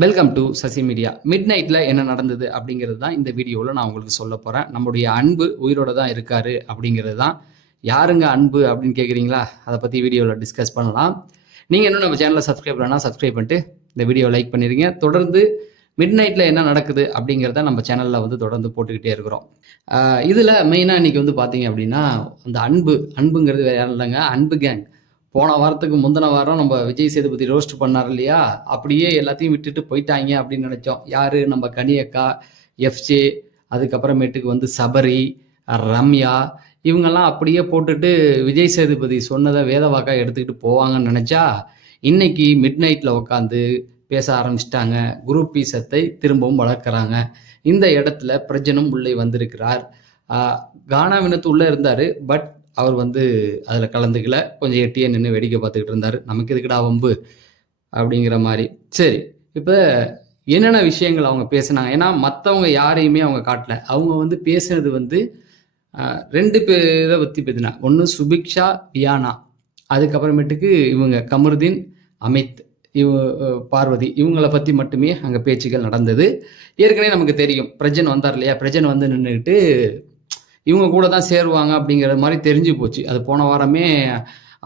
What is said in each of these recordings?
Welcome to Sasi media. மிட் நைட்டில் என்ன நடந்தது அப்படிங்கிறது தான் இந்த வீடியோவில் நான் உங்களுக்கு சொல்ல போகிறேன். நம்முடைய அன்பு உயிரோட தான் இருக்காரு அப்படிங்கிறது தான். யாருங்க அன்பு அப்படின்னு கேட்குறீங்களா? அதை பற்றி வீடியோவில் டிஸ்கஸ் பண்ணலாம். நீங்கள் இன்னும் நம்ம சேனலை சப்ஸ்கிரைப் பண்ணலாம், சப்ஸ்கிரைப் பண்ணிட்டு இந்த வீடியோ லைக் பண்ணிடுங்க. தொடர்ந்து மிட் நைட்டில் என்ன நடக்குது அப்படிங்கிறத நம்ம சேனலில் வந்து தொடர்ந்து போட்டுக்கிட்டே இருக்கிறோம். இதில் மெயினாக இன்றைக்கி வந்து பார்த்தீங்க அப்படின்னா அந்த அன்புங்கிறது வேறு யாரும் இல்லைங்க, அன்பு கேங். போன வாரத்துக்கு முந்தின வாரம் நம்ம விஜய் சேதுபதி ரோஸ்ட் பண்ணார் இல்லையா, அப்படியே எல்லாத்தையும் விட்டுட்டு போயிட்டாங்க அப்படின்னு நினச்சோம். யார்? நம்ம கனியக்கா, எஃப்ஜே, அதுக்கப்புறமேட்டுக்கு வந்து சபரி, ரம்யா, இவங்கெல்லாம் அப்படியே போட்டுட்டு விஜய் சேதுபதி சொன்னதை வேத வாக்கா எடுத்துக்கிட்டு போவாங்கன்னு நினச்சா, இன்னைக்கு மிட் நைட்டில் உட்காந்து பேச ஆரம்பிச்சிட்டாங்க. குரூப் பீசத்தை திரும்பவும் வளர்க்குறாங்க. இந்த இடத்துல பிரஜனும் உள்ளே வந்திருக்கிறார். கானா வினத்து உள்ளே இருந்தார். பட் அவர் வந்து அதில் கலந்துக்கல. கொஞ்சம் எட்டியே நின்று வேடிக்கை பார்த்துக்கிட்டு இருந்தார். நமக்கு எதுக்குடா வம்பு அப்படிங்கிற மாதிரி. சரி, இப்போ என்னென்ன விஷயங்கள் அவங்க பேசுனாங்க? ஏன்னா மற்றவங்க யாரையுமே அவங்க காட்டல. அவங்க வந்து பேசுனது வந்து 2 பேரை பற்றி பேசினா. ஒன்று சுபிக்ஷா, வியானா, அதுக்கப்புறமேட்டுக்கு இவங்க கமருதீன், அமித், பார்வதி, இவங்களை பற்றி மட்டுமே அங்கே பேச்சுகள் நடந்தது. ஏற்கனவே நமக்கு தெரியும், பிரஜன் வந்தார் இல்லையா, பிரஜன் வந்து நின்றுக்கிட்டு இவங்க கூட தான் சேருவாங்க அப்படிங்கிற மாதிரி தெரிஞ்சு போச்சு. அது போன வாரமே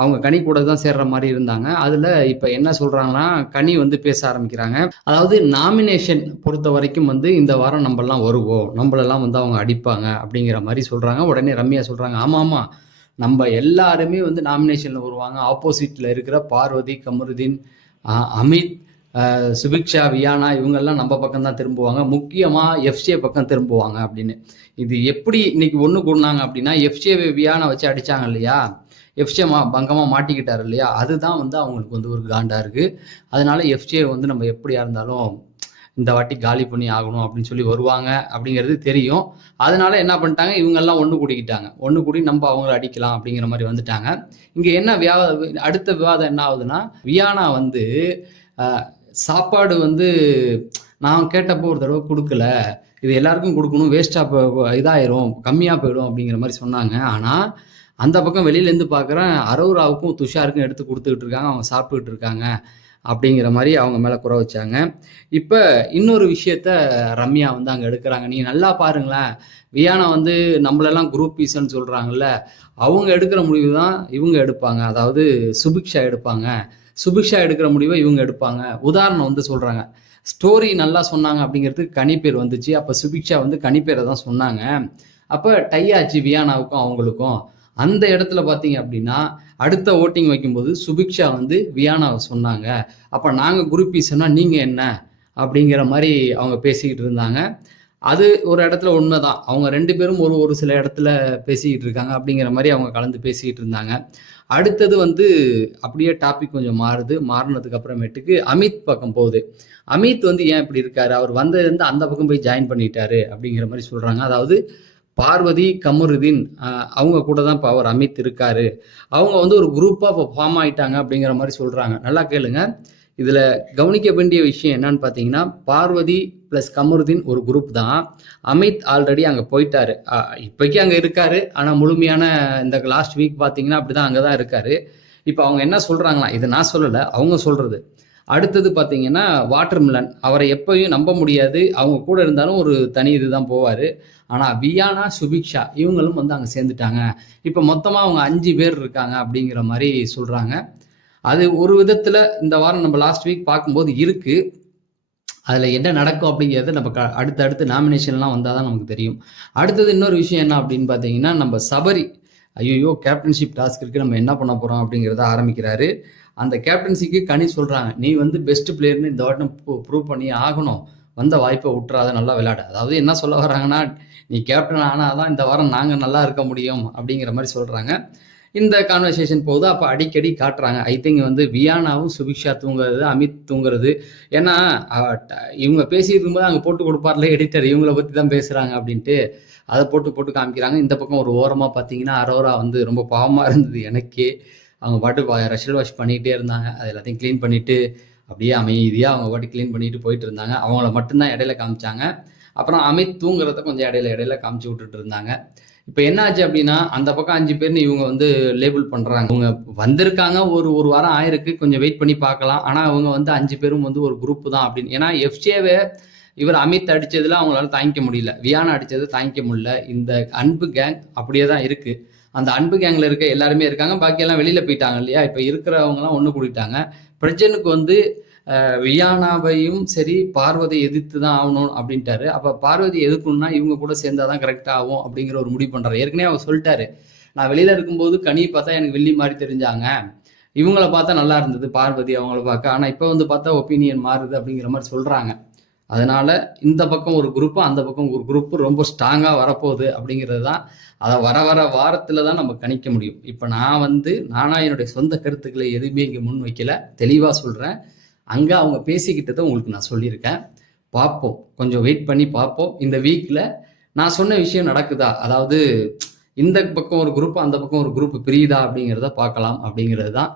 அவங்க கனி கூட தான் சேர்ற மாதிரி இருந்தாங்க. அதில் இப்போ என்ன சொல்கிறாங்கன்னா, கனி வந்து பேச ஆரம்பிக்கிறாங்க. அதாவது நாமினேஷன் பொறுத்த வரைக்கும் வந்து இந்த வாரம் நம்மளாம் வருவோம், நம்மளெல்லாம் வந்து அவங்க அடிப்பாங்க அப்படிங்கிற மாதிரி சொல்கிறாங்க. உடனே ரம்யா சொல்கிறாங்க, ஆமாம் நம்ம எல்லாருமே வந்து நாமினேஷனில் வருவாங்க. ஆப்போசிட்டில் இருக்கிற பார்வதி, கமருதீன், அமித், சுபிக்ஷா, வியானா, இவங்கெல்லாம் நம்ம பக்கம் தான் திரும்புவாங்க. முக்கியமாக எஃப்ஜே பக்கம் திரும்புவாங்க அப்படின்னு. இது எப்படி இன்னைக்கு ஒன்று கூடினாங்க அப்படின்னா, எஃப்ஜேவை வியானா வச்சு அடித்தாங்க இல்லையா, எஃப்ஜே பங்கமாக மாட்டிக்கிட்டார் இல்லையா, அதுதான் வந்து அவங்களுக்கு வந்து ஒரு காண்டாக இருக்குது. அதனால எஃப்ஜே வந்து நம்ம எப்படியா இருந்தாலும் இந்த வாட்டி காலி பண்ணி ஆகணும் அப்படின்னு சொல்லி வருவாங்க அப்படிங்கிறது தெரியும். அதனால என்ன பண்ணிட்டாங்க, இவங்கெல்லாம் ஒன்று கூடிக்கிட்டாங்க. ஒன்று கூடி நம்ம அவங்கள அடிக்கலாம் அப்படிங்கிற மாதிரி வந்துட்டாங்க. இங்கே என்ன அடுத்த விவாதம் என்ன ஆகுதுன்னா, வியானா வந்து சாப்பாடு வந்து நான் கேட்டப்போ ஒரு தடவை கொடுக்கல, இது எல்லாருக்கும் கொடுக்கணும், வேஸ்ட்டாக இதாயிரும், கம்மியாக போயிடும் அப்படிங்கிற மாதிரி சொன்னாங்க. ஆனால் அந்த பக்கம் வெளியிலேருந்து பார்க்குறேன், அரோராவுக்கும் துஷாருக்கும் எடுத்து கொடுத்துக்கிட்டு இருக்காங்க, அவங்க சாப்பிட்டுக்கிட்டு இருக்காங்க அப்படிங்கிற மாதிரி அவங்க மேலே குறை வச்சாங்க. இப்போ இன்னொரு விஷயத்த ரம்யா வந்து அங்கே எடுக்கிறாங்க. நீங்கள் நல்லா பாருங்களேன், வியானா வந்து நம்மளெல்லாம் குரூப் பீஸ்ன்னு சொல்கிறாங்கல்ல, அவங்க எடுக்கிற முடிவு தான் இவங்க எடுப்பாங்க. அதாவது சுபிக்ஷா எடுப்பாங்க. சுபிக்ஷா எடுக்கிற முடிவை இவங்க எடுப்பாங்க. உதாரணம் வந்து சொல்கிறாங்க, ஸ்டோரி நல்லா சொன்னாங்க அப்படிங்கிறதுக்கு கனி பேர் வந்துச்சு. அப்போ சுபிக்ஷா வந்து கனி பேரை தான் சொன்னாங்க. அப்போ டை ஆச்சு வியானாவுக்கும் அவங்களுக்கும். அந்த இடத்துல பார்த்தீங்க அப்படின்னா, அடுத்த ஓட்டிங் வைக்கும்போது சுபிக்ஷா வந்து வியானாவை சொன்னாங்க. அப்போ நாங்கள் குரூப் பீஸ்னா நீங்கள் என்ன அப்படிங்கிற மாதிரி அவங்க பேசிக்கிட்டு இருந்தாங்க. அது ஒரு இடத்துல உண்மைதான். அவங்க 2 பேரும் ஒரு சில இடத்துல பேசிக்கிட்டு இருக்காங்க அப்படிங்கிற மாதிரி அவங்க கலந்து பேசிக்கிட்டு இருந்தாங்க. அடுத்தது வந்து அப்படியே டாபிக் கொஞ்சம் மாறினதுக்கு அப்புறமேட்டுக்கு அமித் பக்கம் போகுது. அமித் வந்து ஏன் இப்படி இருக்காரு, அவர் வந்ததுலேருந்து அந்த பக்கம் போய் ஜாயின் பண்ணிட்டாரு அப்படிங்கிற மாதிரி சொல்கிறாங்க. அதாவது பார்வதி, கமருதீன், அவங்க கூட தான் இப்போ அவர் அமித் இருக்காரு. அவங்க வந்து ஒரு குரூப்பாக இப்போ ஃபார்ம் ஆகிட்டாங்க அப்படிங்கிற மாதிரி சொல்கிறாங்க. நல்லா கேளுங்க. இதில் கவனிக்க வேண்டிய விஷயம் என்னன்னு பார்த்தீங்கன்னா, பார்வதி ப்ளஸ் கமருதீன் ஒரு குரூப் தான். அமித் ஆல்ரெடி அங்கே போயிட்டாரு. இப்போக்கி அங்கே இருக்காரு. ஆனால் முழுமையான இந்த லாஸ்ட் வீக் பார்த்தீங்கன்னா அப்படி தான் அங்கே தான் இருக்காரு. இப்போ அவங்க என்ன சொல்கிறாங்களா, இதை நான் சொல்லலை, அவங்க சொல்கிறது. அடுத்தது பார்த்தீங்கன்னா வாட்டர்மிலன், அவரை எப்பயும் நம்ப முடியாது. அவங்க கூட இருந்தாலும் ஒரு தனி இதுதான் போவார். ஆனால் வியானா, சுபிக்ஷா இவங்களும் வந்து அங்கே சேர்ந்துட்டாங்க. இப்போ மொத்தமாக அவங்க 5 பேர் இருக்காங்க அப்படிங்கிற மாதிரி சொல்கிறாங்க. அது ஒரு விதத்தில் இந்த வாரம் நம்ம லாஸ்ட் வீக் பார்க்கும்போது இருக்குது. அதில் என்ன நடக்கும் அப்படிங்கிறது நம்ம அடுத்தடுத்து நாமினேஷன்லாம் வந்தால் தான் நமக்கு தெரியும். அடுத்தது இன்னொரு விஷயம் என்ன அப்படின்னு பார்த்தீங்கன்னா, நம்ம சபரி, ஐயோ கேப்டன்ஷிப் டாஸ்க் இருக்குது, நம்ம என்ன பண்ண போகிறோம் அப்படிங்கிறத ஆரம்பிக்கிறாரு. அந்த கேப்டன்சிக்கு கனி சொல்கிறாங்க, நீ வந்து பெஸ்ட் பிளேயர்னு இந்த வாட்டம் ப்ரூவ் பண்ணி ஆகணும், வந்த வாய்ப்பை விட்டுறாத, நல்லா விளையாட. அதாவது என்ன சொல்ல வராங்கன்னா, நீ கேப்டன் ஆனால் தான் இந்த வாரம் நாங்கள் நல்லா இருக்க முடியும் அப்படிங்கிற மாதிரி சொல்கிறாங்க. இந்த கான்வர்சேஷன் போகுது. அப்போ அடிக்கடி காட்டுறாங்க, ஐ திங்க் வந்து வியானாவும் சுபிக்ஷா தூங்குறது, அமித் தூங்குறது. ஏன்னா இவங்க பேசிட்டு இருக்கும்போது அங்கே போட்டு கொடுப்பார்ல எடிட்டர், இவங்கள பற்றி தான் பேசுகிறாங்க அப்படின்ட்டு அதை போட்டு காமிக்கிறாங்க. இந்த பக்கம் ஒரு ஓரமாக பார்த்தீங்கன்னா அரோரா வந்து ரொம்ப பாவமாக இருந்தது எனக்கே. அவங்க பாட்டு ரஷல் வாஷ் பண்ணிக்கிட்டே இருந்தாங்க. அது எல்லாத்தையும் க்ளீன் பண்ணிவிட்டு அப்படியே அமைதியாக அவங்க பாட்டு க்ளீன் பண்ணிட்டு போயிட்டு இருந்தாங்க. அவங்கள மட்டும்தான் இடையில காமிச்சாங்க. அப்புறம் அமித் தூங்குறத கொஞ்சம் இடையில காமிச்சு விட்டுட்டு இருந்தாங்க. இப்போ என்ன ஆச்சு அப்படின்னா அந்த பக்கம் 5 பேர்னு இவங்க வந்து லேபிள் பண்றாங்க. அவங்க வந்திருக்காங்க, ஒரு வாரம் ஆயிருக்கு, கொஞ்சம் வெயிட் பண்ணி பார்க்கலாம். ஆனா அவங்க வந்து 5 பேரும் வந்து ஒரு குரூப் தான் அப்படின்னு. ஏன்னா எஃப்ஜேவை இவர் அமித் அடிச்சதுல அவங்களால தாங்கிக்க முடியல, வியானா அடிச்சது தாங்கிக்க முடியல. இந்த அன்பு கேங் அப்படியே தான் இருக்கு. அந்த அன்பு கேங்ல இருக்க எல்லாருமே இருக்காங்க, பாக்கியெல்லாம் வெளியில போயிட்டாங்க இல்லையா. இப்போ இருக்கிறவங்கலாம் ஒன்று கூடிட்டாங்க. பிரஜனுக்கு வந்து வியானாவையும் சரி பார்வதி எதிர்த்து தான் ஆகணும் அப்படின்ட்டாரு. அப்போ பார்வதி எதுக்கணும்னா இவங்க கூட சேர்ந்தாதான் கரெக்டாக ஆகும் அப்படிங்கிற ஒரு முடிவு பண்றாரு. ஏற்கனவே அவர் சொல்லிட்டாரு, நான் வெளியில இருக்கும்போது கனியை பார்த்தா எனக்கு வில்லி மாதிரி தெரிஞ்சாங்க, இவங்கள பார்த்தா நல்லா இருந்தது பார்வதி அவங்கள பார்க்க, ஆனால் இப்போ வந்து பார்த்தா ஒப்பீனியன் மாறுது அப்படிங்கிற மாதிரி சொல்றாங்க. அதனால இந்த பக்கம் ஒரு குரூப்பு, அந்த பக்கம் ஒரு குரூப்பு ரொம்ப ஸ்ட்ராங்காக வரப்போகுது அப்படிங்கிறது தான். அதை வர வாரத்தில் தான் நம்ம கணிக்க முடியும். இப்போ நான் வந்து என்னுடைய சொந்த கருத்துக்களை எதுவுமே இங்கே முன் வைக்கல, தெளிவாக சொல்கிறேன். அங்கே அவங்க பேசிக்கிட்டதை உங்களுக்கு நான் சொல்லியிருக்கேன். பார்ப்போம், கொஞ்சம் வெயிட் பண்ணி பார்ப்போம். இந்த வீக்கில் நான் சொன்ன விஷயம் நடக்குதா, அதாவது இந்த பக்கம் ஒரு குரூப் அந்த பக்கம் ஒரு குரூப் பிரியுதா அப்படிங்கிறத பார்க்கலாம் அப்படிங்கிறது தான்.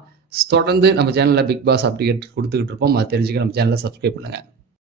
தொடர்ந்து நம்ம சேனலில் பிக் பாஸ் அப்டேட் கொடுத்துக்கிட்டு இருப்போம். அதை தெரிஞ்சுக்க நம்ம சேனலை சப்ஸ்கிரைப் பண்ணுங்கள்.